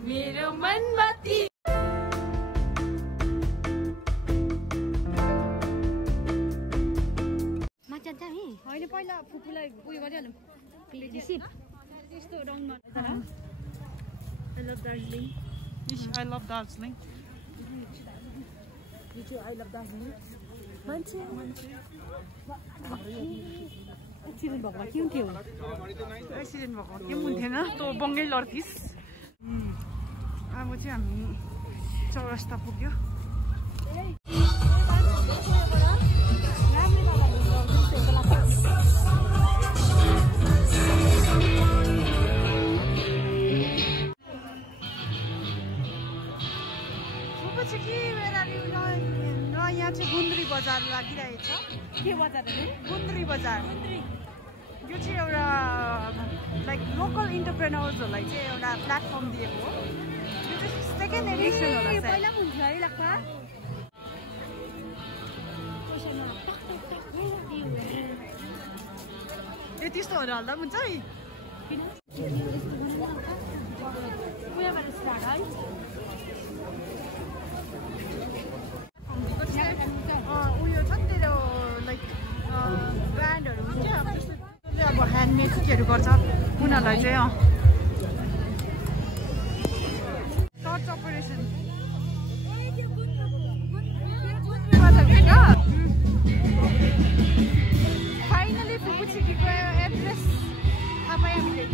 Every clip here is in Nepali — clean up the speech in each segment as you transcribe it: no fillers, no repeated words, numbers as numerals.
मेरो मनमती माछा चाहिँ होइन पहिला फुपूलाई उयो गरिहालौँ रिसिभ यस्तो राउन्डमा I love Darjeeling. I love Darjeeling. You too, I love Darjeeling. मान्छे एक्सिडेन्ट भएको के हुन्थ्यो एक्सिडेन्ट भएको के हुन्थेन तँ बङ्गै लड्किस् अब चाहिँ हामी चौरस्ता पुग्यो यहाँ चाहिँ गुन्द्री बजार लागिरहेछ के बजार गुन्द्री बजार यो चाहिँ एउटा लाइक लोकल इन्टरप्रेनर्सहरूलाई चाहिँ एउटा प्लेटफर्म दिएको हो यो चाहिँ सेकेन्ड एडिसन होला पहिला पनि हुन्छ है लाग्छ ए त्यस्तोहरू हाल्दा पनि हुन्छ है उयोबाट स्टार्ट है उयो छ नि त्यो लाइक ब्रान्डहरू हुन्छ अब जस्तो अब ह्यान्डमेडहरू गर्छ उनीहरूलाई चाहिँ सर्च अपरेसन फाइनली फुपूछिकीको एड्रेस थाहा पाएँ हामीले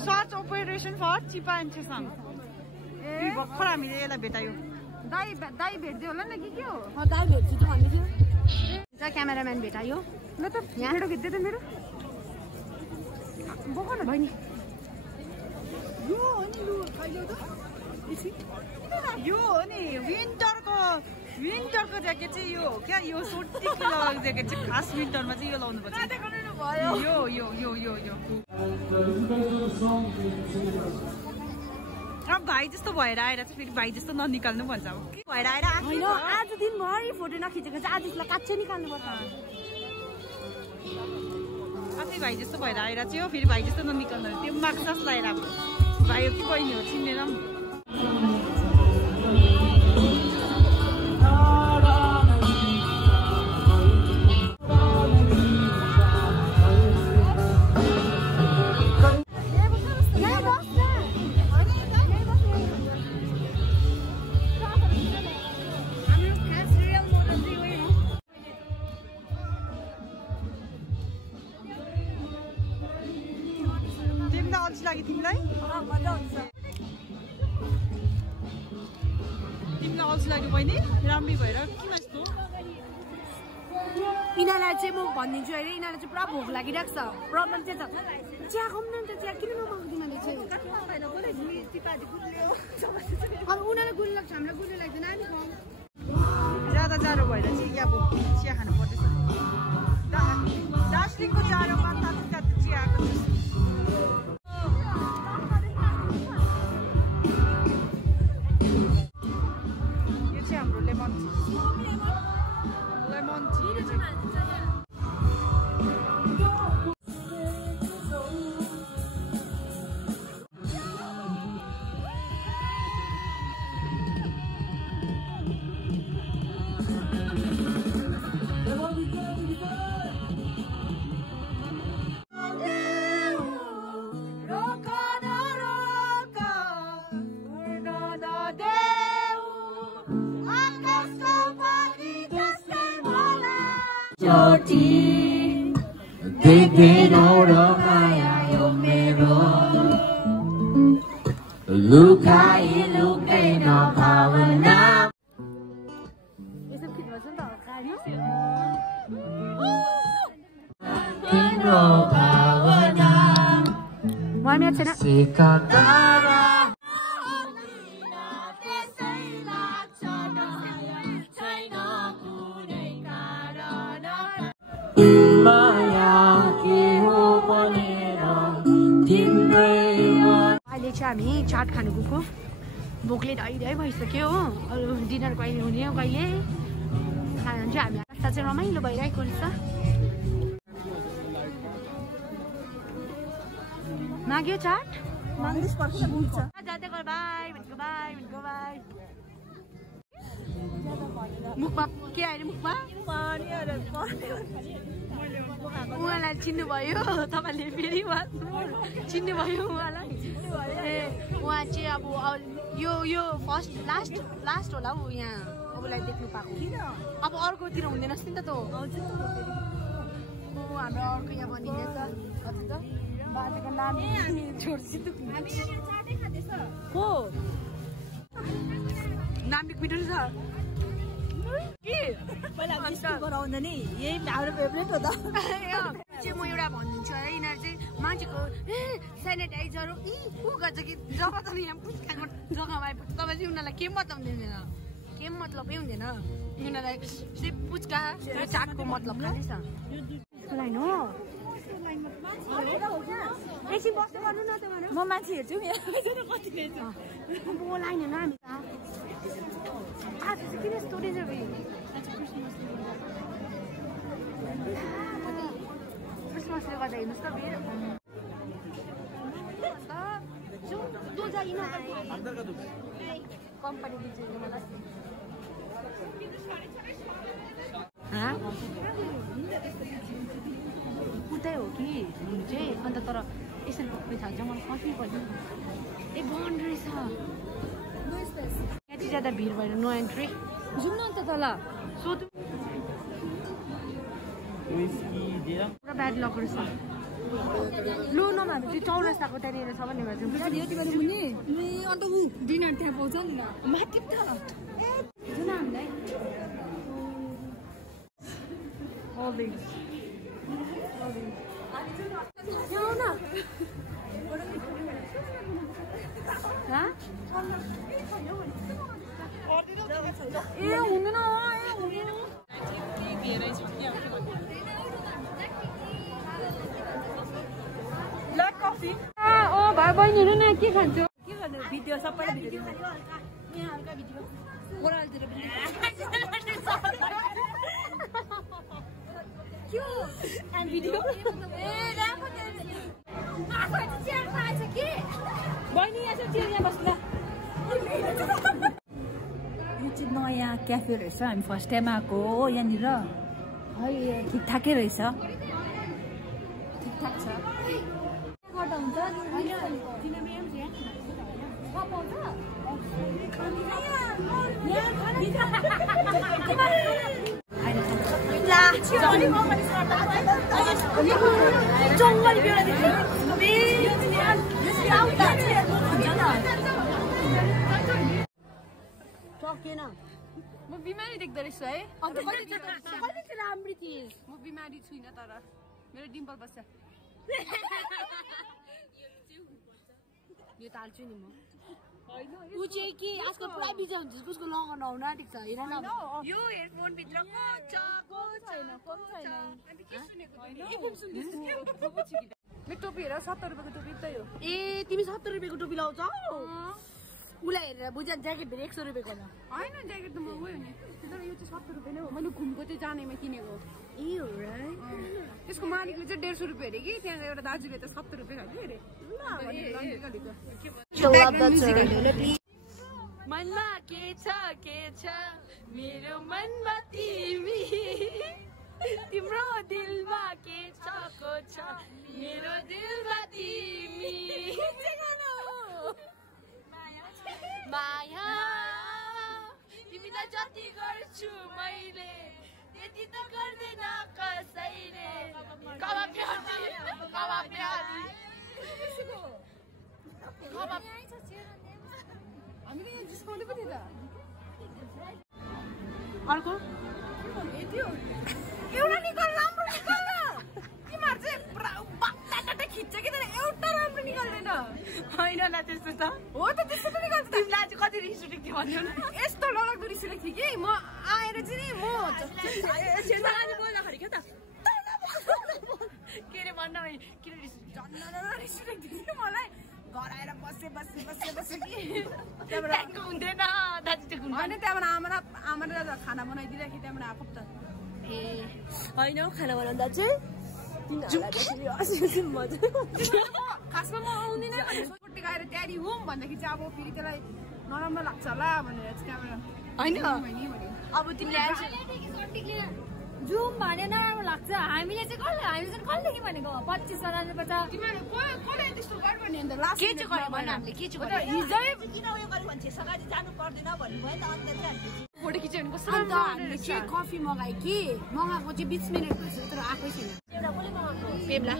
search operation for चिपा and Chhesang भर्खर हामीले यसलाई भेटायो दाई भेट्दै होला नि के हो दाई भेट्छु त भन्दै थियो क्यामेराम्यान भेटायो ल त यहाँ खिच्दै त मेरो बोक न बहिनी यो हो नि लु कहिले त यो हो नि विन्टरको ज्याकेट चाहिँ यो हो क्या यो सोटी ज्याकेट चाहिँ खास विन्टरमा चाहिँ यो लाउनु पर्छ यो यो यो यो यो अब भाइ जस्तो भएर आएर चाहिँ फेरि भाइ जस्तो ननिकाल्नु भन्छ अब के भएर आएर आज दिनभरि फोटो नखिचेको चाहिँ आज यसलाई काट्छै निकाल्नु पर्छ आफै भाइ जस्तो भएर आएर चाहिँ हो फेरि भाइ जस्तो ननिकाल्नु त्यो मार्क्स जस्तो लगाएर अब भाइ हो कि बहिनी हो चिन्दैन लागि तिमीलाई तिमीलाई अल्छी लाग्यो बहिनी राम्री भएर किन यस्तो यिनीहरूलाई चाहिँ म भनिदिन्छु होइन यिनीहरूलाई चाहिँ पुरा भोक लागिरहेको छ प्रब्लम चाहिँ छ चिया खाउँ न त चिया किन नमाग्नु तिमीहरूले चाहिँ अब उनीहरूलाई गुलियो लाग्छ हामीलाई गुलियो लाग्दैन हामी खाउँ ज्यादा जाडो भएर चाहिँ अब चिया खानु पर्दैछ दार्जिलिङको जाडोमा तातो तातो चिया आएको यो चाहिँ हाम्रो लेमन टी अहिले चाहिँ हामी चाट खानु गएको भोकले ढाइढाइ भइसक्यो हो अरू डिनर कहिले हुने हो कहिले खाना चाहिँ हामी रास्ता चाहिँ रमाइलो भइरहेको रहेछ माग्यो चाट जाँदै गर बाई भनेको बाई मुखमा के आयो मुखमा उहाँलाई चिन्नुभयो तपाईँले फेरि चिन्नुभयो उहाँलाई ए उहाँ चाहिँ अब यो फर्स्ट लास्ट होला ऊ यहाँ अबलाई देख्नु पाएको अब अर्कोतिर हुँदैन नि त त हाम्रो अर्को यहाँ बनिँदैछ बाजेको नाम हो नाम मिठो छ नि यही हाम्रो फेभरेट हो त चाहिँ म एउटा भनिदिन्छु है यिनीहरू चाहिँ मान्छेको सेनिटाइजर ऊ गर्छ कि जब त यहाँ पुच्काको जग्गामा आइपुग्छ तपाईँ चाहिँ उनीहरूलाई केही मतलब दिँदैन केही मतलबै हुँदैन उनीहरूलाई चाहिँ पुच्का र चाटको मतलब खाँदैछ लाइन हो एकछिन बस्नु गर्नु न त म मान्छे हेर्छु म लाइन होइन हामी आज चाहिँ किन यस्तो डेन्जर भयो क्रिसमसले गर्दा हेर्नुहोस् त भिड कम्पनी दिन्छ मलाई उतै हो कि हुनु चाहिँ अन्त तर यसरी पक्कै थाल्छ मलाई कति पर्यो ए बन्द रहेछ यहाँ चाहिँ ज्यादा भिड भएर नो एन्ट्री जाउँ न अन्त तल सोधौँ पुरा ब्याड लक रहेछ लो नभए त्यो चौरस्ताको त्यहाँनिर छ भने अन्त ऊ डिनर त्यहाँ पाउँछ नि त माथि त जाउँ न हामीलाई ए हुँदैन भाइ बहिनीहरू न के खान्छौ के गर्नु भिडियो सबैलाई भिडियो यहाँ हल्का भिडियो ओरालतिर भिडियो बहिनी यहाँ चियर यहाँ बस्ला यो चाहिँ नयाँ क्याफे रहेछ हामी फर्स्ट टाइम आएको हो यहाँनिर है ठिकठाकै रहेछ ठिकठाक छ म बिमारी देख्दो रहेछु है अन्त कति चाहिँ राम्री थिइस् म बिमारी छुइनँ तर मेरो डिम्पल बस्छ यो ताल्छु नि म ऊ चाहिँ के आजकल पुरा बिजी हुन्छ उसको लगाउन आउन आँटेको छ हेर न यो हेडफोन भित्र मेरो टोपी हेर 70 रुपियाँको टोपी त यो ए तिमी 70 रुपियाँको टोपी लाउँछौ उसलाई हेरेर बुझ्छ ज्याकेट फेरि 100 रुपियाँको होइन ज्याकेट त महँगै हो नि तर यो चाहिँ 70 रुपियाँ नै हो मैले घुमको चाहिँ जानेमा किनेको ए हो र त्यसको मालिकले चाहिँ 150 रुपियाँ अरे कि त्यहाँ एउटा दाजुले त 70 रुपियाँ खाल्यो अरे मनमा के छ मेरो मनमा तिमी तिम्रो दिलमा के छ मेरो दिलमा तिमी माया तिमीलाई जति गर्छु मैले त्यति त गर्दैन कसैले कबा प्यारी हामीले यहाँ डिस्काउन्ट पनि त अर्को एउटा निकाल राम्रो निकाल तिमीहरू चाहिँ पुरा बाक्टा खिच्छ कि एउटा राम्रो निकाल्दैन होइन न त्यस्तो त हो त त्यस्तो त निकाल्छ तिमीलाई चाहिँ कति रिस उठेको थियो भन्यो न यस्तो डरलाग्दो रिस उठेको थियो कि म आएर चाहिँ नि बोल्दाखेरि क्या त के अरे भन्न किन रिस उठेको थियो मलाई घर आएर बसे कि त्यहाँबाट हुँदैन दाजु होइन त्यहाँबाट आमाले खाना बनाइदिँदाखेरि त्यहाँबाट आएको त ए होइन खाना बनाउँदा चाहिँ खासमा म आउँदिनँ छुट्टी खाएर तयारी हुँ भन्दाखेरि चाहिँ अब फेरि त्यसलाई नराम्रो लाग्छ होला भनेर चाहिँ त्यहाँबाट होइन अब तिमीले जाउँ भने नराम्रो लाग्छ हामीले चाहिँ कहिलेदेखि भनेको 25 जनाले पर्छ तिमीहरू कसले त्यस्तो गर्यो भने अन्त के चाहिँ गर्यो भने हामीले के चाहिँ गर्यो हिजै किन उयो गर्यो भने चाहिँ सगाई जानु पर्दैन भन्नुभयो नि त अन्त चाहिँ फोटो खिच्यो भने कस्तो अन्त हामीले चाहिँ कफी मगायो कि मगाएको चाहिँ 20 मिनट भइसक्यो तर आएकै छैन पेब्ला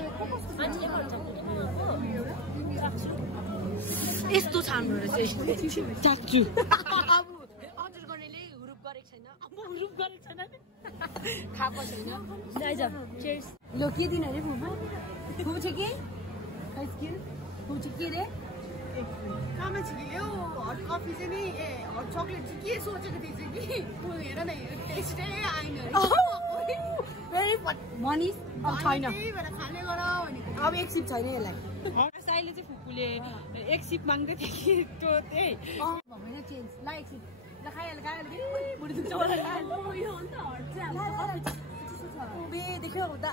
यस्तो छ हाम्रो चाहिँ चाक्चु हजुर गर्नेले हुरुप गरेको छैन अब हुरुप गरेको छैन खाएको छैन ल के दिन अरे फुमा फुमा छ कि फुमा छ के रे कामा छिल्यो हट कफी चाहिँ नि हट चक्लेट चाहिँ के सोचेको थिएँ कि हेर न टेस्टै आएन भेरी मनिस अब छैन त्यही भएर खाने गर भनेको अब एक सिप छैन यसलाई अहिले चाहिँ फुपूले एक सिप माग्दै थियो कि त्यो त्यही भएन चेन्ज ल एक सिप ल खाइहाल्यो बुढी दुख्छ होला बे देख्यो हुँदा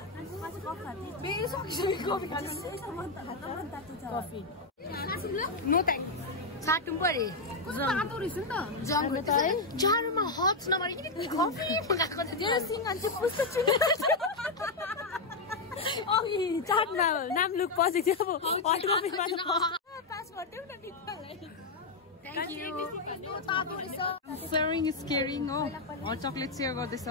बे सकिसक्यो कफी नो थ्याङ्क साटौँ परे तातो रहेछ नि त जङ्गल त है जाडोमा हट नमारी कफी मगाएको थियो सिङ्गल चाहिँ पुस्तो चुने अघि चाटमा नाम लुक पसेको थियो अब हट कफीमा त पास गरिदेऊ न मित्रलाई सेयरिङ इज केयरिङ हो हट चक्लेट सेयर गर्दैछ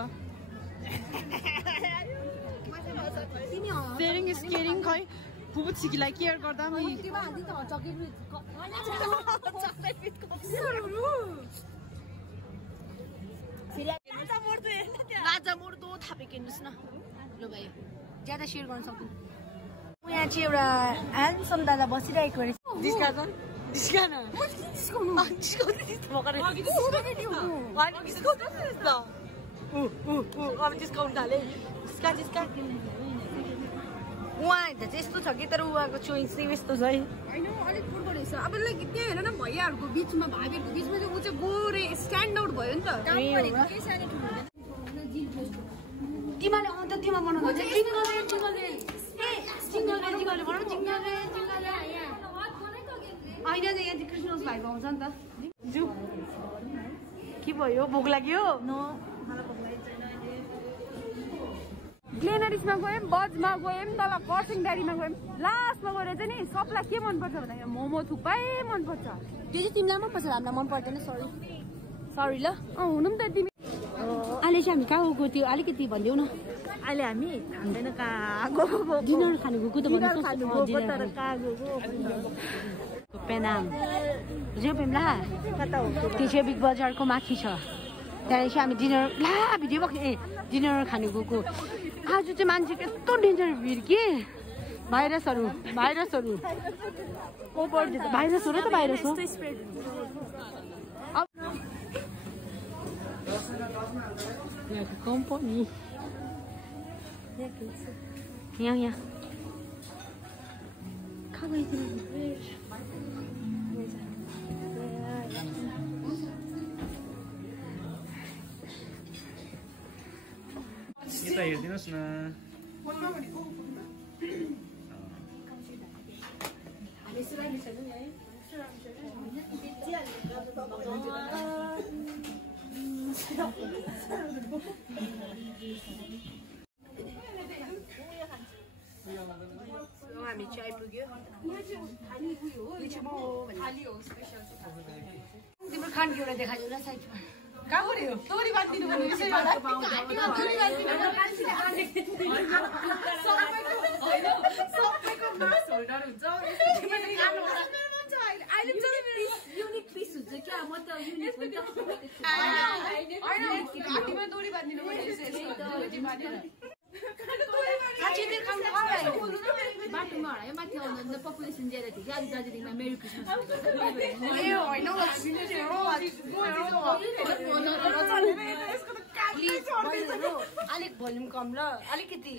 सेयरिङ इज केयरिङ खै फुपू छिकीलाई केयर गर्दा पनि राजा मोर्दो थापेको हेर्नुहोस् न ल भाइ ज्यादा सेयर गर्न सक्नु यहाँ चाहिँ एउटा ह्यान्डसम दादा बसिरहेको रहेछ उहाँ चाहिँ यस्तो छ कि तर उहाँको चोइस चाहिँ यस्तो छ है होइन अलिक पुर्को रहेछ अब त्यहाँ हेर न भैयाहरूको बिचमा भाइहरूको बिचमा चाहिँ ऊ चाहिँ गोरे स्ट्यान्ड आउट भयो नि त तिमीले अन्त तिमीले बनाउँदा चाहिँ जिङ्गल बनाउनु होइन यहाँ चाहिँ क्रिसमस भाइको आउँछ नि त जु के भयो भोक लाग्यो ग्लेनरिसमा गयौँ बजमा गयौँ तल कर्सिङ डायरीमा गयौँ लास्टमा गएर चाहिँ नि सबलाई के मनपर्छ भन्दाखेरि मोमो थुक्पै मनपर्छ त्यो चाहिँ तिमीलाई मनपर्छ हामीलाई मन पर्दैन सरी ल हुनु पनि त तिमी अहिले चाहिँ हामी कहाँ गएको त्यो अलिकति भनिदेऊ न अहिले हामी खाँदैन कहाँ गएको डिनर खानु गएको त पेनाम जो पेम्ला त्यो चाहिँ बिग बजारको माथि छ त्यहाँदेखि हामी डिनर ला भिडियो डिनर खानु गएको आज चाहिँ मान्छेको यस्तो डेन्जर भिड के भाइरसहरू ओभर भाइरस हो र त भाइरस हो कम्पनी यहाँ कहाँ गइदिनु यता हेरिदिनुहोस् न हामी चाहिँ आइपुग्यो तिम्रो खान्की एउटा देखाइदिनु न साइडमा कहाँ गऱ्यो तोरी बाँधिदिनु भने युनिक पिस हुन्छ क्या म त युनिक तोरी बाँधिदिनु बाटोमा हरायो माथि आउँदा पपुलेसन ज्यादा थियो कि आज दार्जिलिङमा मेरी क्रिसमस अलिक भोल्युम कम ल अलिकति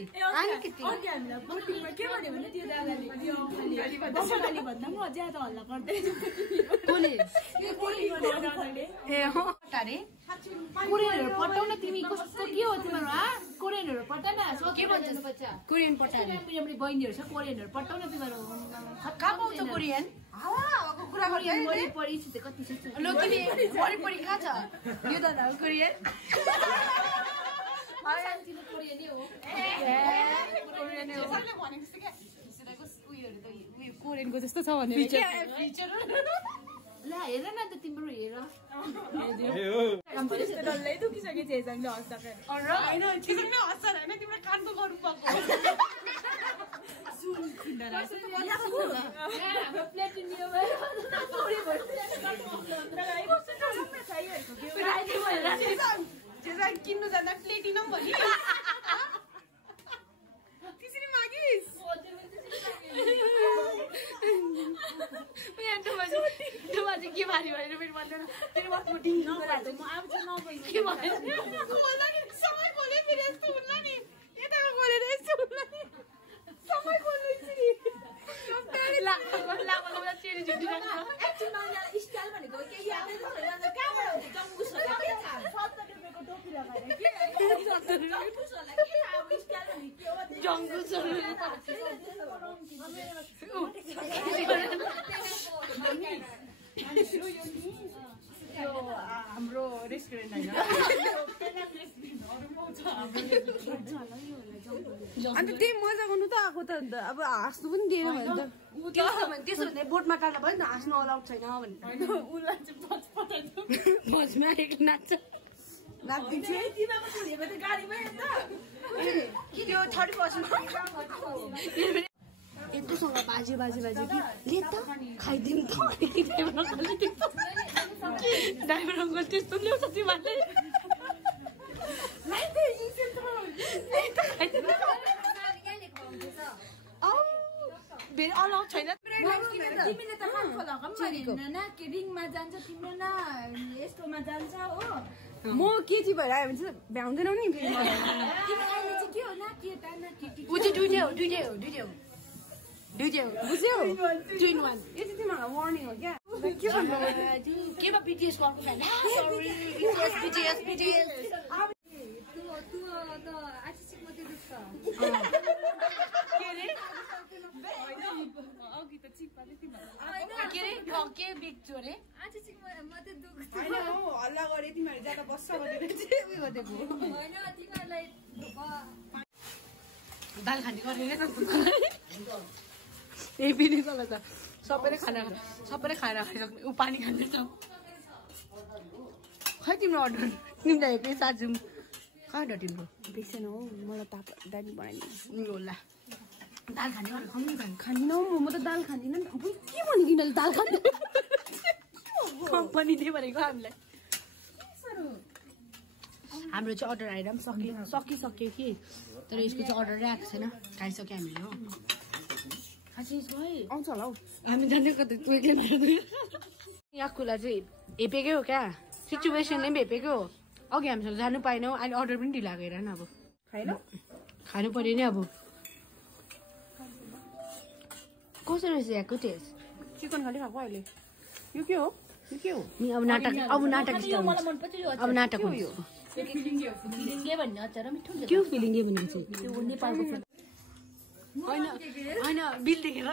के भन्यो भने त्यो दादाले भन्दा म ज्यादा हल्ला गर्दै कोरियनहरू पठाउन तिमी कस्तो के हो तिम्रो कोरियनहरू पठाउन के भन्छ कोरियन पठाएर मेरो बहिनीहरू छ कोरियनहरू पठाउन तिम्रो कहाँ पाउँछ कोरियन वरिपरि कति छ वरिपरि कहाँ छ यो दादा हो कोरियन कोरियनै हो कोरियनको जस्तो छ भने ल हेर न त तिम्रो हेर डल्लै दुखिसक्यो चेजाङले हस्छ तिम्रो कानको गर्नु पर्छ किन्नु जाँदा प्लेटिनम भन्यो त्यसरी मागिस् के भारी भएर फेरि भन्दैन फेरि म के भयो समय खोले फेरि यस्तो हुन्न नि यताको खोलेर यस्तो हुन्न नि समय खोल्नु यसरी चेरी झुटी राख्छ स्टाइल भनेको के यादै छैन कहाँबाट हुन्छ जम्बुस होला के थाहा 70 रुपैयाँको टोपी लगाएर के 70 रुपैयाँको होला के थाहा स्टाइल भने के हो जङ्गुस हाम्रो रेस्टुरेन्ट होइन अन्त त्यही मजा गर्नु त आएको त अन्त अब हाँस्नु पनि दिएन भने त त्यसो भने बोटमा काट्दा भयो नि त हाँस्नु अलाउड छैन भने उसलाई चाहिँ पठाइदिनु बसमा आएको नाच्छ नाच्दिन्छ गाडीमै त्यो 30% यत्रोसँग बाजे कि ले त खाइदिउँ त ड्राइभर अङ्कल त्यस्तो ल्याउँछ तिमीहरूले अलाउड छैन तिमीले त खानको लगाम न के रिङमा जान्छ तिम्रो न यस्तोमा जान्छ हो म केटी भएर आयो भने चाहिँ भ्याउँदैनौ नि फेरि तिमी अहिले चाहिँ के हो न केटा न केटी ऊ चाहिँ दुइटै हो बुझ्यौ 2 in 1 यो चाहिँ तिमीहरूलाई वार्निङ हो क्या के भन्नु केमा BTS गर्नु छैन सरी BTS के बेच्छु अरे हल्ला गरे तिमीहरू ज्यादा बस्छ भनेर चाहिँ उयो गरिदिएको दाल खाने गरेर यही पनि तल त सबैले खाना खाएर खाइसक्ने ऊ पानी खाँदैछ खै तिम्रो अर्डर तिमीलाई हेपेस आज कहाँ अर्डर तिम्रो बेसेन हौ मलाई ताप दामी बनाइदिनु होला दाल खाने खाँदिनँ म त दाल खाँदिनँ के भन्यो किनले दाल खाँदैन कम्पनी दिए भनेको हामीलाई हाम्रो चाहिँ अर्डर आएर पनि सकिसक्यो कि तर यसको चाहिँ अर्डरै आएको छैन खाइसक्यो हामीले हो आउँछ होला हौ हामी जाने कतै याकुला चाहिँ हेपेकै हो क्या सिचुएसनले पनि हेपेकै हो अघि हामीसँग जानु पाएनौँ अहिले अर्डर पनि ढिला गएर नि अब खानु पर्यो नि अब कसरी रहेछ यहाँको टेस्ट चिकन खालि खाएको अहिले यो के हो नि अब नाटक अब नाटक हुन्छ के फिलिङ्गे भनेको चाहिँ नेपालको होइन बिल देखेर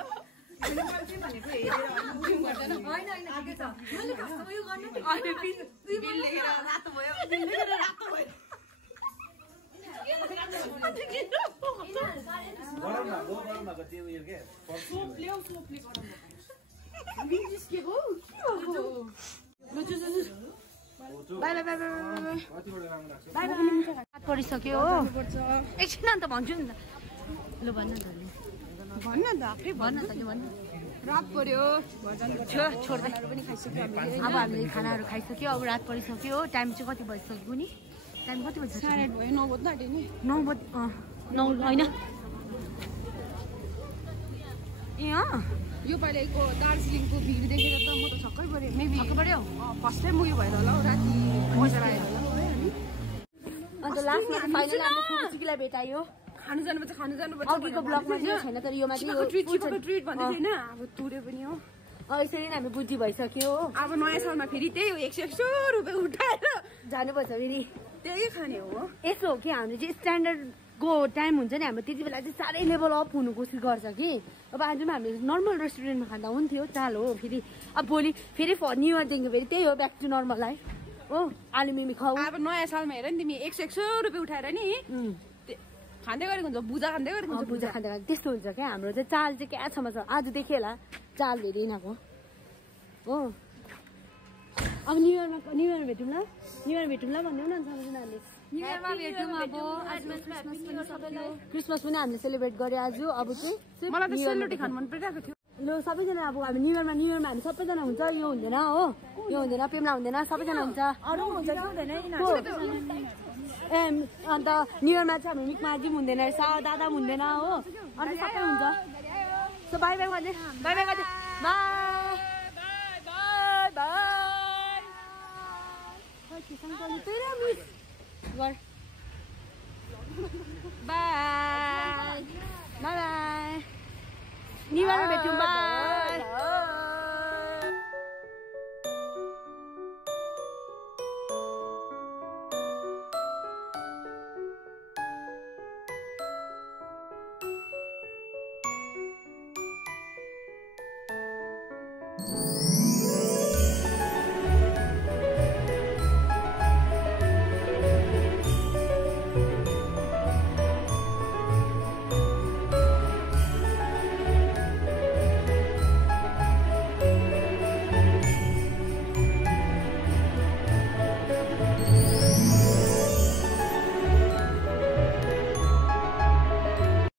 परिसक्यो हो एकछिन अन्त भन्छु नि त ल भन्न त आफै भन्न त भन्नु रात पर्यो छोड्दै पनि खाइसक्यो अब हामीले खानाहरू खाइसक्यो अब रात परिसक्यो टाइम चाहिँ कति बजिसक्यो नि टाइम कति बजिसक्यो 8:30 भयो 9 बज्न आँट्यो नि 9 होइन ए यो पालिको दार्जिलिङको भिड देखेर त म त छक्कै परेँ मेबी पऱ्यो फर्स्ट टाइम उयो भएर होला हौ राति मजा आएर होला अन्त लास्टमा फाइनल हाम्रो फुचुकीलाई भेटायो खानु जानुपर्छ अघिको ब्लगमा चाहिँ छैन तर योमा चाहिँ ट्रिट भन्दै थिएन अब तुर्यो पनि हो यसरी नै हामी बुद्धि भइसक्यो हो अब नयाँ सालमा फेरि त्यही हो 100 रुपियाँ उठाएर जानुपर्छ फेरि त्यही खाने हो यस्तो हो कि हाम्रो चाहिँ स्ट्यान्डर्डको टाइम हुन्छ नि हाम्रो त्यति बेला चाहिँ साह्रै लेभल अप हुनु कोसिस गर्छ कि अब आज पनि हामीले नर्मल रेस्टुरेन्टमा खाँदा हुन्थ्यो चाल हो फेरि अब भोलि फेरि न्यु इयरदेखिको फेरि त्यही हो ब्याक टु नर्मल लाइफ हो आलु मिमी खाऊ अब नयाँ सालमा हेर नि तिमी 100 रुपियाँ उठाएर नि खाँदै गरेको हुन्छ बुझा खाँदै गरेको हुन्छ बुझा खाँदै गरेको त्यस्तो हुन्छ क्या हाम्रो चाहिँ चाल चाहिँ क्या छ आज देखियो होला चाल धेरै यिनीहरूको हो अब न्यु इयरमा भेटौँला भन्नु न सबैजनाले क्रिसमस पनि हामीले सेलिब्रेट गर्यो आज अब चाहिँ मलाई त सेलरोटी खानु मन परिरहेको थियो ल सबैजना अब हामी न्यु इयरमा हामी सबैजना हुन्छ यो हुँदैन हो यो हुँदैन पेम्ला हुँदैन सबैजना हुन्छ अरू हुन्छ कि हुँदैन ए अन्त न्यु इयरमा चाहिँ हाम्रो मिकमाजी पनि हुँदैन रहेछ दादा पनि हुँदैन हो अन्त सबै हुन्छ सो बाई बाई गर्दै बाई बाई गर्दै बाई बाई बाई न्यु इयरमा भेट्यौँ बाई